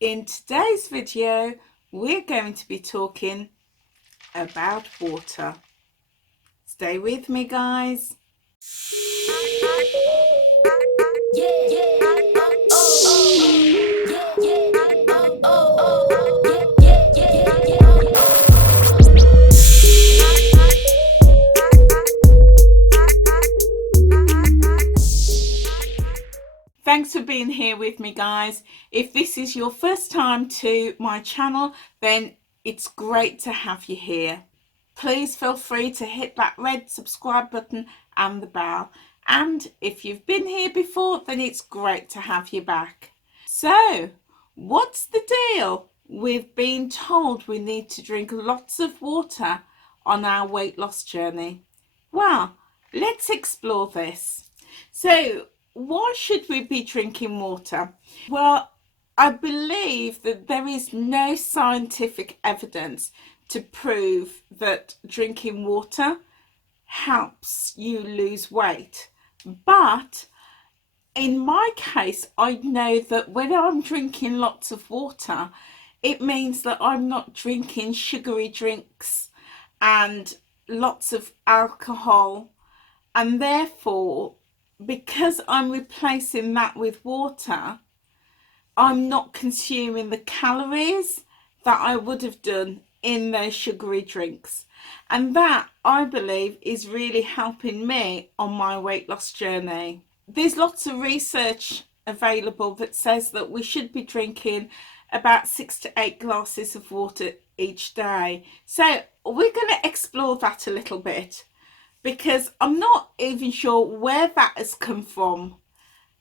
In today's video, we're going to be talking about water. Stay with me, guys. Thanks for being here with me, guys. If this is your first time to my channel, then it's great to have you here. Please feel free to hit that red subscribe button and the bell. And if you've been here before, then it's great to have you back. So, what's the deal with being told we need to drink lots of water on our weight loss journey? Well, let's explore this. So, why should we be drinking water? Well, I believe that there is no scientific evidence to prove that drinking water helps you lose weight. But in my case, I know that when I'm drinking lots of water, it means that I'm not drinking sugary drinks and lots of alcohol, and therefore, because I'm replacing that with water, I'm not consuming the calories that I would have done in those sugary drinks. And that, I believe, is really helping me on my weight loss journey. There's lots of research available that says that we should be drinking about 6 to 8 glasses of water each day. So we're going to explore that a little bit, because I'm not even sure where that has come from.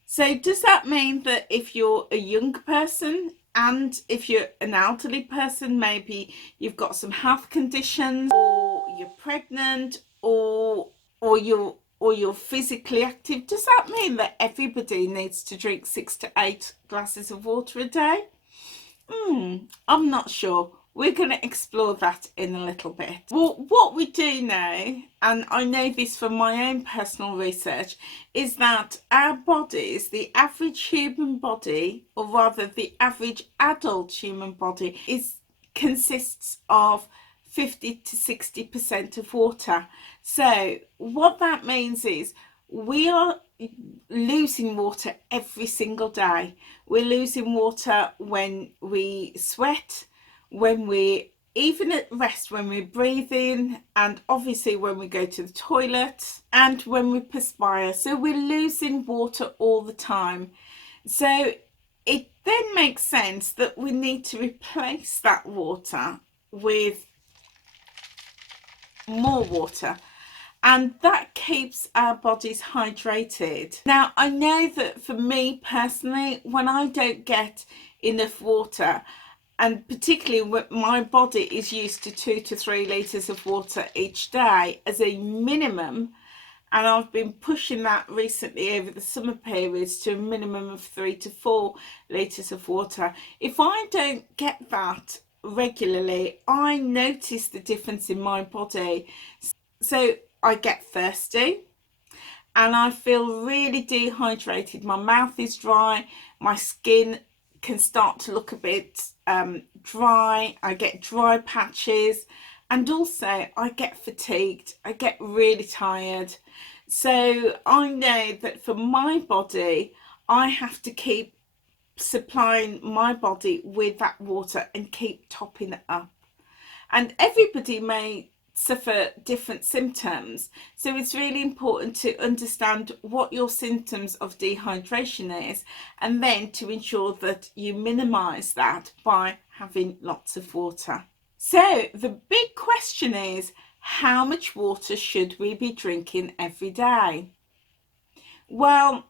So does that mean that if you're a young person and if you're an elderly person, maybe you've got some health conditions, or you're pregnant, or you're physically active, does that mean that everybody needs to drink 6 to 8 glasses of water a day? I'm not sure. We're going to explore that in a little bit. Well, what we do know, and I know this from my own personal research, is that our bodies, the average human body, or rather the average adult human body, consists of 50 to 60% of water. So what that means is we are losing water every single day. We're losing water when we sweat, when we even at rest, when we're breathing, and obviously when we go to the toilet and when we perspire. So we're losing water all the time. So it then makes sense that we need to replace that water with more water, and that keeps our bodies hydrated. Now, I know that for me personally, when I don't get enough water, and particularly when my body is used to 2 to 3 litres of water each day as a minimum, and I've been pushing that recently over the summer periods to a minimum of 3 to 4 litres of water. If I don't get that regularly, I notice the difference in my body. So I get thirsty and I feel really dehydrated. My mouth is dry, my skin can start to look a bit dry, I get dry patches, and also I get fatigued, I get really tired. So I know that for my body, I have to keep supplying my body with that water and keep topping it up. And everybody may suffer different symptoms, so it's really important to understand what your symptoms of dehydration is, and then to ensure that you minimize that by having lots of water. So the big question is, how much water should we be drinking every day? Well,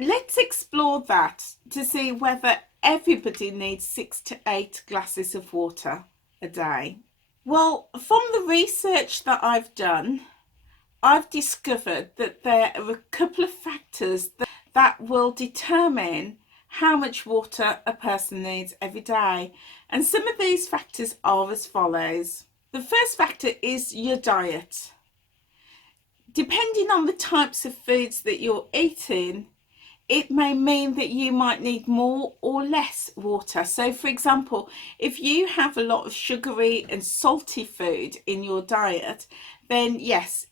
let's explore that to see whether everybody needs 6 to 8 glasses of water a day. Well, from the research that I've done, I've discovered that there are a couple of factors that will determine how much water a person needs every day. And some of these factors are as follows. The first factor is your diet. Depending on the types of foods that you're eating, it may mean that you might need more or less water. So for example, if you have a lot of sugary and salty food in your diet, then yes,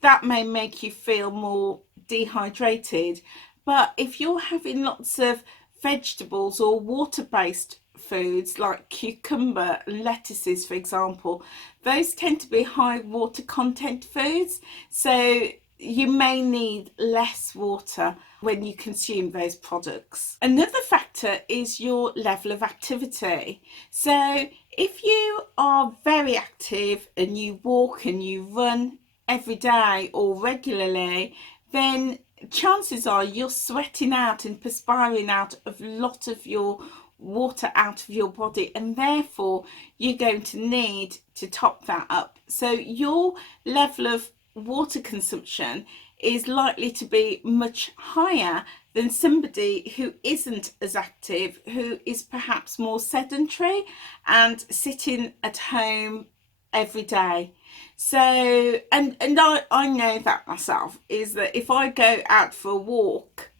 that may make you feel more dehydrated. But if you're having lots of vegetables or water-based foods like cucumber and lettuces, for example, those tend to be high water content foods. So you may need less water when you consume those products. Another factor is your level of activity. So if you are very active and you walk and you run every day or regularly, then chances are you're sweating out and perspiring out a lot of your water out of your body, and therefore you're going to need to top that up. So your level of water consumption is likely to be much higher than somebody who isn't as active, who is perhaps more sedentary and sitting at home every day. So and I know that myself, is that if I go out for a walk,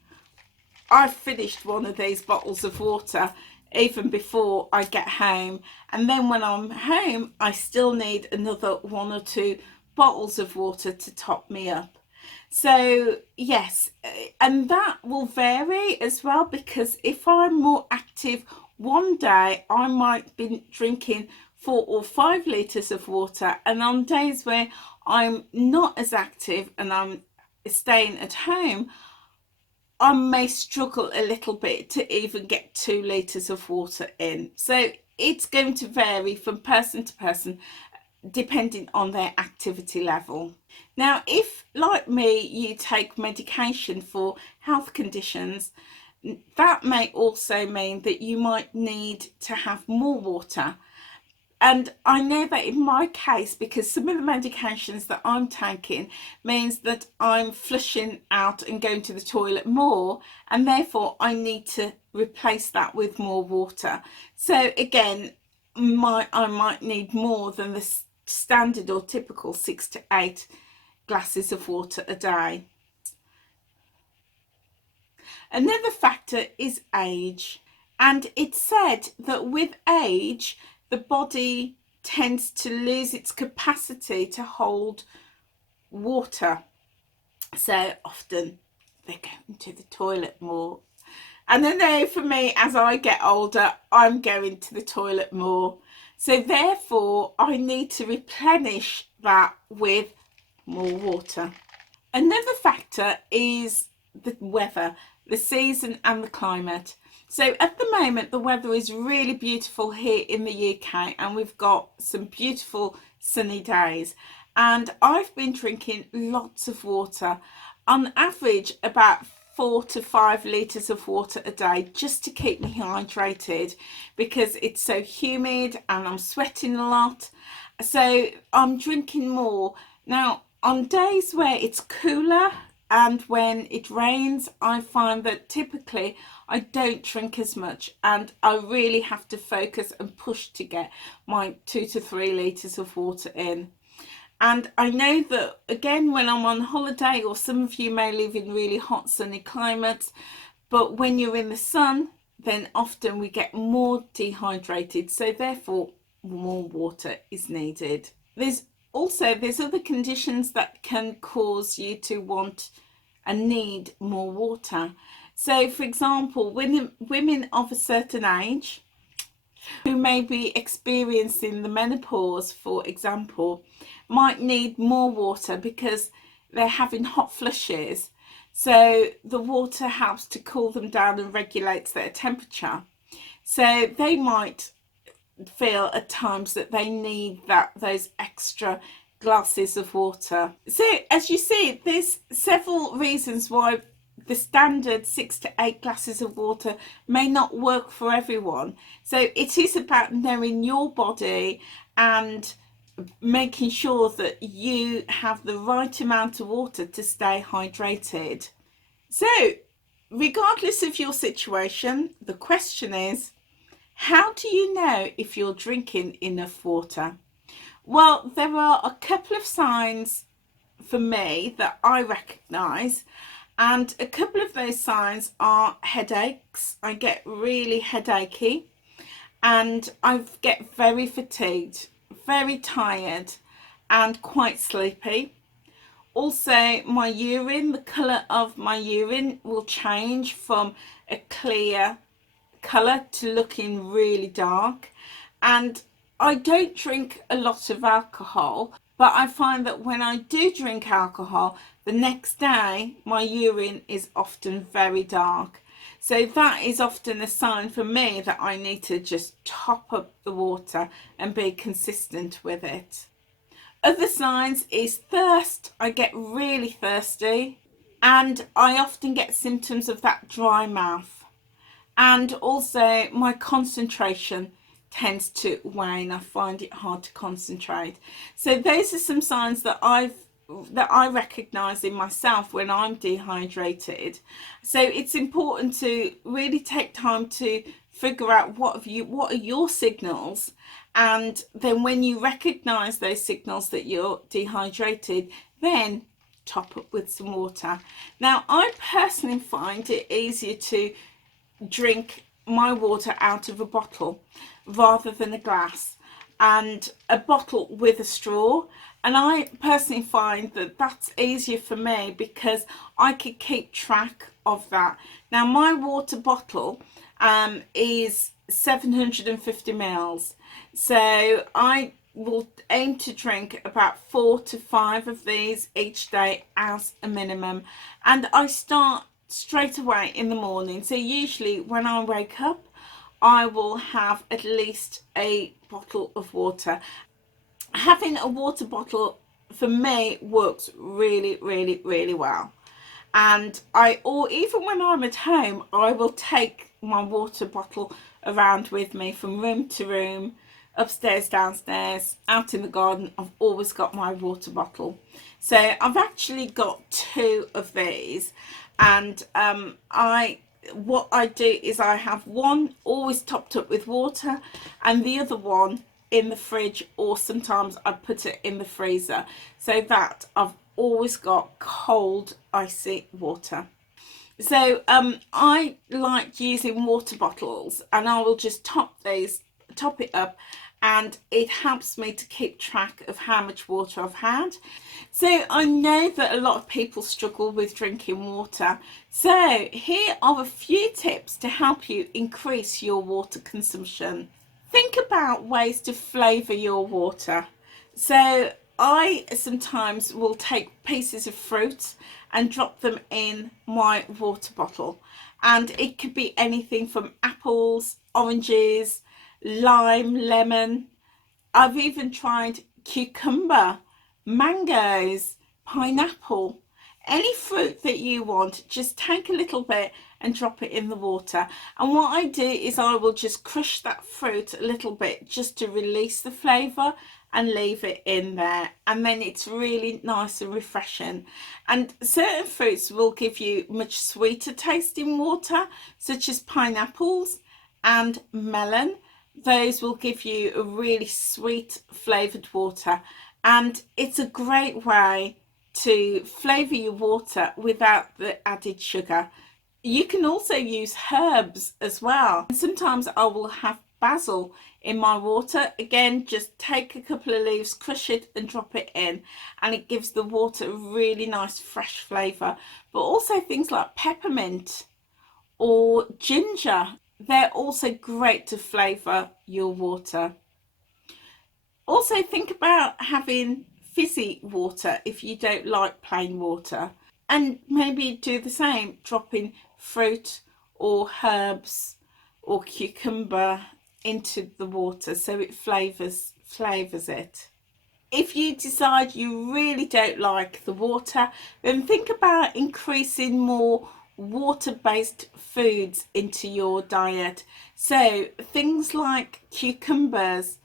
I've finished one of these bottles of water even before I get home, and then when I'm home I still need another 1 or 2 bottles of water to top me up. So yes, and that will vary as well, because if I'm more active one day I might be drinking 4 or 5 litres of water, and on days where I'm not as active and I'm staying at home, I may struggle a little bit to even get 2 litres of water in. So it's going to vary from person to person depending on their activity level. Now, if like me you take medication for health conditions, that may also mean that you might need to have more water. And I know that in my case, because some of the medications that I'm taking means that I'm flushing out and going to the toilet more, and therefore I need to replace that with more water. So again, I might need more than the standard or typical 6 to 8 glasses of water a day. Another factor is age, and it's said that with age the body tends to lose its capacity to hold water, so often they're going to the toilet more. And I know for me, as I get older, I'm going to the toilet more, so therefore I need to replenish that with more water. Another factor is the weather, the season and the climate. So at the moment the weather is really beautiful here in the UK, and we've got some beautiful sunny days, and I've been drinking lots of water, on average about 4 to 5 litres of water a day, just to keep me hydrated, because it's so humid and I'm sweating a lot, so I'm drinking more. Now on days where it's cooler and when it rains, I find that typically I don't drink as much, and I really have to focus and push to get my 2 to 3 litres of water in. And I know that again, when I'm on holiday, or some of you may live in really hot sunny climates, but when you're in the sun, then often we get more dehydrated, so therefore more water is needed. There's other conditions that can cause you to want and need more water. So for example, women of a certain age who may be experiencing the menopause, for example, might need more water because they're having hot flushes. So the water helps to cool them down and regulates their temperature. So they might feel at times that they need those extra glasses of water. So as you see, there's several reasons why the standard 6 to 8 glasses of water may not work for everyone. So it is about knowing your body and making sure that you have the right amount of water to stay hydrated. So regardless of your situation, the question is, how do you know if you're drinking enough water? Well, there are a couple of signs for me that I recognise, And a couple of those signs are headaches. I get really headachy and I get very fatigued, very tired and quite sleepy. Also, my urine, the colour of my urine will change from a clear colour to looking really dark. And I don't drink a lot of alcohol, but I find that when I do drink alcohol, the next day my urine is often very dark. So that is often a sign for me that I need to just top up the water and be consistent with it. Other signs is thirst. I get really thirsty and I often get symptoms of that dry mouth. And also my concentration tends to wane. I find it hard to concentrate. So those are some signs that I recognize in myself when I'm dehydrated. So it's important to really take time to figure out what are your signals, and then when you recognize those signals that you're dehydrated, then top up with some water. Now, I personally find it easier to drink my water out of a bottle rather than a glass, and a bottle with a straw. And I personally find that that's easier for me because I could keep track of that. Now, my water bottle is 750 mils, so I will aim to drink about 4 to 5 of these each day as a minimum, and I start straight away in the morning. So usually when I wake up, I will have at least a bottle of water. Having a water bottle for me works really well. And or even when I'm at home, I will take my water bottle around with me from room to room, upstairs, downstairs, out in the garden. I've always got my water bottle. So I've actually got 2 of these, and what I do is I have one always topped up with water and the other one in the fridge, or sometimes I put it in the freezer, so that I've always got cold icy water. So I like using water bottles, and I will just top it up, and it helps me to keep track of how much water I've had. So I know that a lot of people struggle with drinking water. So here are a few tips to help you increase your water consumption. Think about ways to flavour your water. So I sometimes will take pieces of fruit and drop them in my water bottle, and it could be anything from apples, oranges, lime, lemon. I've even tried cucumber, mangoes, pineapple, any fruit that you want. Just take a little bit and drop it in the water. And what I do is I will just crush that fruit a little bit just to release the flavour and leave it in there, and then it's really nice and refreshing. And certain fruits will give you much sweeter tasting water, such as pineapples and melon. Those will give you a really sweet flavoured water, and it's a great way to flavour your water without the added sugar. You can also use herbs as well. And sometimes I will have basil in my water. Again, just take a couple of leaves, crush it and drop it in, and it gives the water a really nice fresh flavour. But also things like peppermint or ginger, they're also great to flavour your water. Also think about having fizzy water if you don't like plain water, and maybe do the same, dropping fruit or herbs or cucumber into the water so it flavours it. If you decide you really don't like the water, then think about increasing more water-based foods into your diet. So things like cucumbers,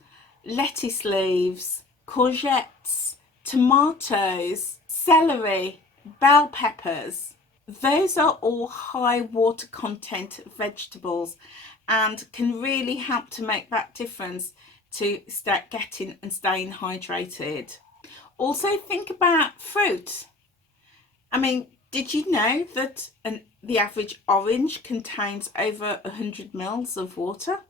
lettuce leaves, courgettes, tomatoes, celery, bell peppers. Those are all high water content vegetables and can really help to make that difference to start getting and staying hydrated. Also think about fruit. I mean, Did you know that the average orange contains over 100 mils of water?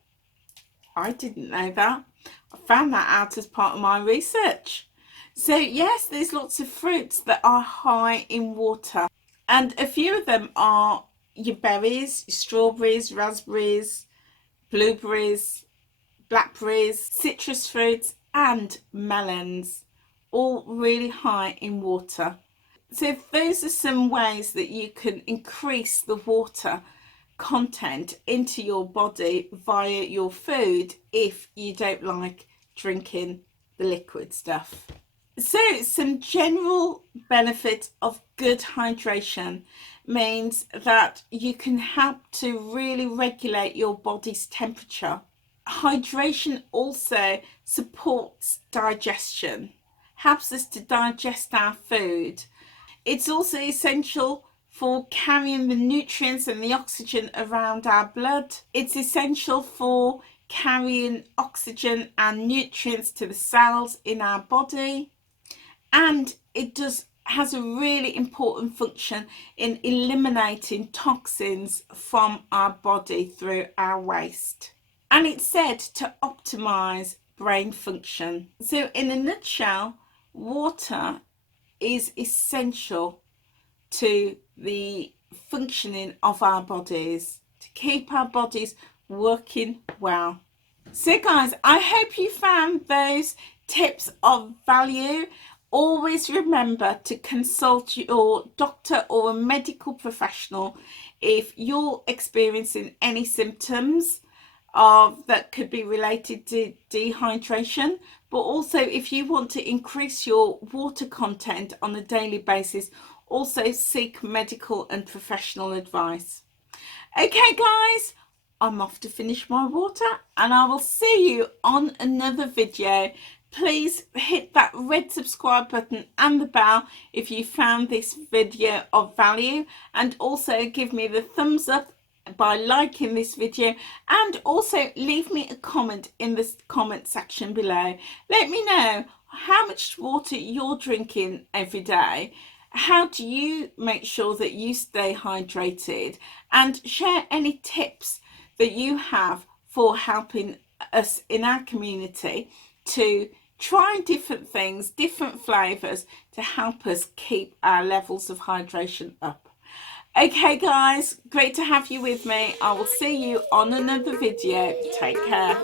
I didn't know that. I found that out as part of my research. So yes, there's lots of fruits that are high in water, and a few of them are your berries, strawberries, raspberries, blueberries, blackberries, citrus fruits and melons, all really high in water. So those are some ways that you can increase the water content into your body via your food if you don't like drinking the liquid stuff. So some general benefits of good hydration means that you can help to really regulate your body's temperature. Hydration also supports digestion, helps us to digest our food. It's also essential for carrying the nutrients and the oxygen around our blood. It's essential for carrying oxygen and nutrients to the cells in our body. And it has a really important function in eliminating toxins from our body through our waste. And it's said to optimize brain function. So in a nutshell, water is essential to the functioning of our bodies, to keep our bodies working well. So guys, I hope you found those tips of value. Always remember to consult your doctor or a medical professional if you're experiencing any symptoms that could be related to dehydration, but also if you want to increase your water content on a daily basis, also seek medical and professional advice. Okay guys, I'm off to finish my water and I will see you on another video. Please hit that red subscribe button and the bell if you found this video of value, and also give me the thumbs up by liking this video, and also leave me a comment in the comment section below. Let me know how much water you're drinking every day. How do you make sure that you stay hydrated, and share any tips that you have for helping us in our community to try different things, different flavours to help us keep our levels of hydration up. Okay guys, great to have you with me. I will see you on another video. Take care.